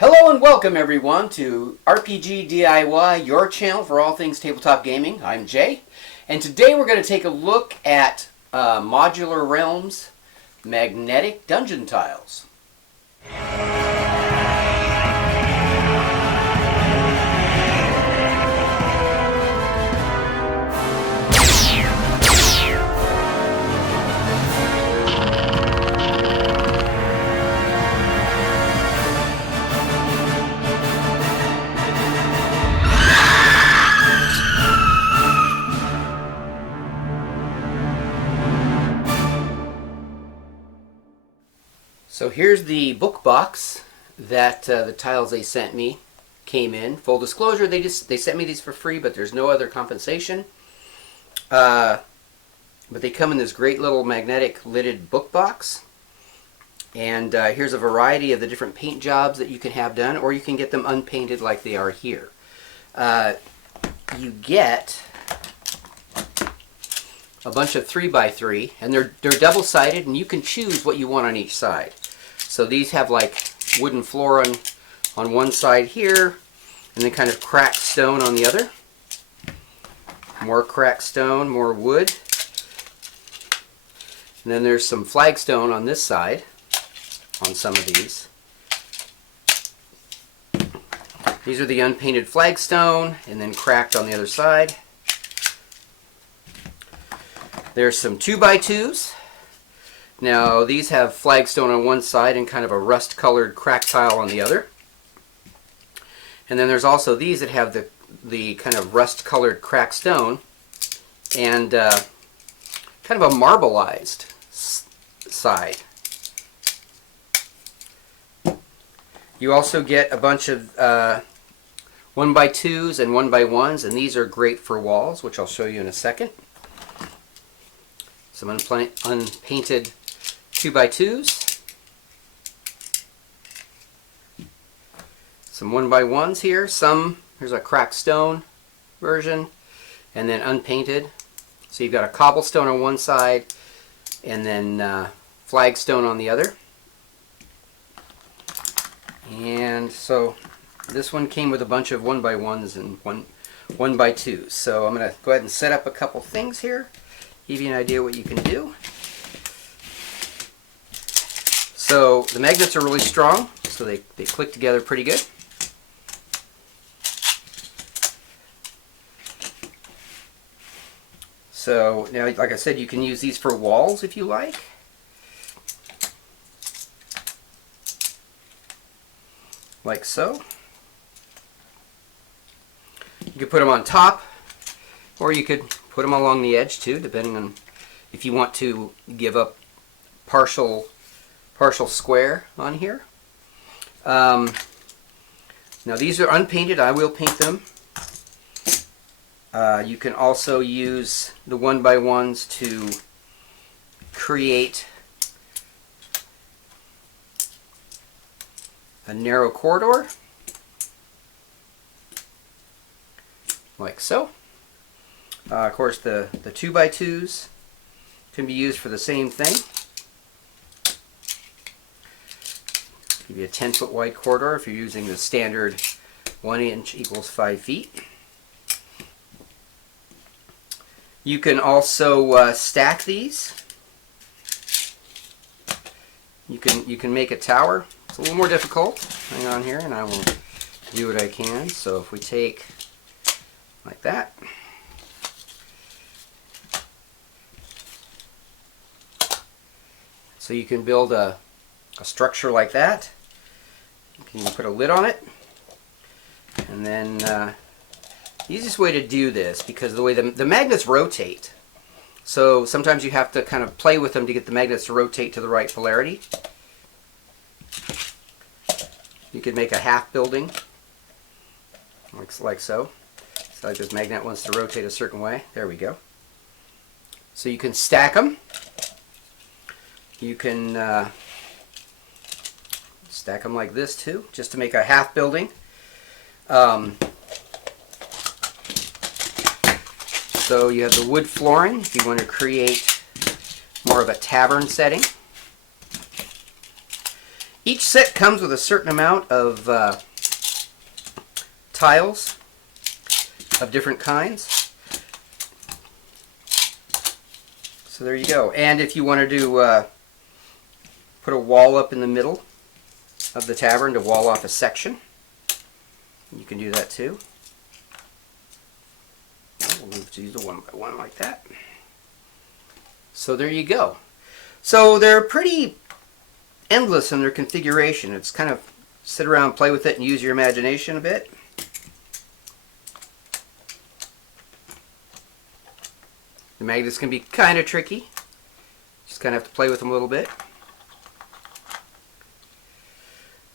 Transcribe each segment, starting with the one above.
Hello and welcome everyone to RPG DIY, your channel for all things tabletop gaming. I'm Jay, and today we're going to take a look at Modular Realms magnetic dungeon tiles. So here's the book box that the tiles they sent me came in. Full disclosure, they sent me these for free, but there's no other compensation. But they come in this great little magnetic lidded book box. And here's a variety of the different paint jobs that you can have done, or you can get them unpainted like they are here. You get a bunch of 3x3, and they're double-sided, and you can choose what you want on each side. So these have like wooden floor on one side here, and then kind of cracked stone on the other. More cracked stone, more wood. And then there's some flagstone on this side, on some of these. These are the unpainted flagstone, and then cracked on the other side. There's some 2x2s. Now these have flagstone on one side and kind of a rust-colored cracked tile on the other. And then there's also these that have the kind of rust-colored cracked stone and kind of a marbleized side. You also get a bunch of 1x2s and 1x1s, and these are great for walls, which I'll show you in a second. Some unpainted 2x2s. Some 1x1s here. Here's a cracked stone version, and then unpainted. So you've got a cobblestone on one side, and then flagstone on the other. And so this one came with a bunch of 1x1s and 1x2s. So I'm going to go ahead and set up a couple things here, give you an idea what you can do. So the magnets are really strong, so they click together pretty good. So now, like I said, you can use these for walls if you like. Like so. You could put them on top, or you could put them along the edge too, depending on if you want to give up partial square on here. Now these are unpainted. I will paint them. You can also use the 1x1s to create a narrow corridor, like so. Of course, the 2x2s can be used for the same thing. Give you a 10-foot wide corridor if you're using the standard 1 inch equals 5 feet. You can also stack these. You can make a tower. It's a little more difficult. Hang on here, and I will do what I can. So if we take like that. So you can build a structure like that. You can put a lid on it. And then the easiest way to do this, because the way the magnets rotate, so sometimes you have to kind of play with them to get the magnets to rotate to the right polarity. You could make a half building, like so. So like this magnet wants to rotate a certain way. There we go. So you can stack them. You can stack them like this too, just to make a half building. So you have the wood flooring if you want to create more of a tavern setting. Each set comes with a certain amount of tiles of different kinds. So there you go. And if you wanted to put a wall up in the middle of the tavern to wall off a section, you can do that too. We'll move these one by one like that. So there you go. So they're pretty endless in their configuration. It's kind of sit around, play with it, and use your imagination a bit. The magnets can be kind of tricky. Just kind of have to play with them a little bit.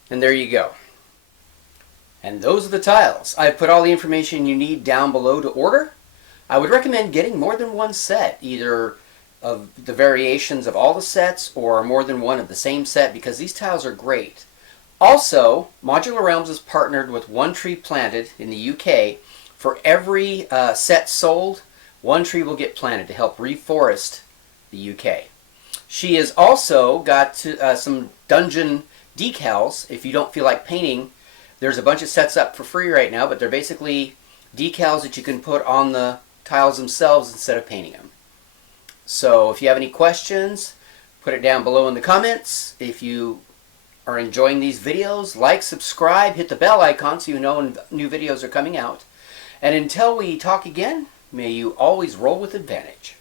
And there you go. And those are the tiles. I've put all the information you need down below to order. I would recommend getting more than one set, either of the variations of all the sets or more than one of the same set, because these tiles are great. Also, Modular Realms is partnered with One Tree Planted in the UK. For every set sold, one tree will get planted to help reforest the UK. She has also got some dungeon decals. If you don't feel like painting, there's a bunch of sets up for free right now, but they're basically decals that you can put on the tiles themselves instead of painting them. So if you have any questions, put it down below in the comments. If you are enjoying these videos, like, subscribe, hit the bell icon so you know when new videos are coming out. And until we talk again, may you always roll with advantage.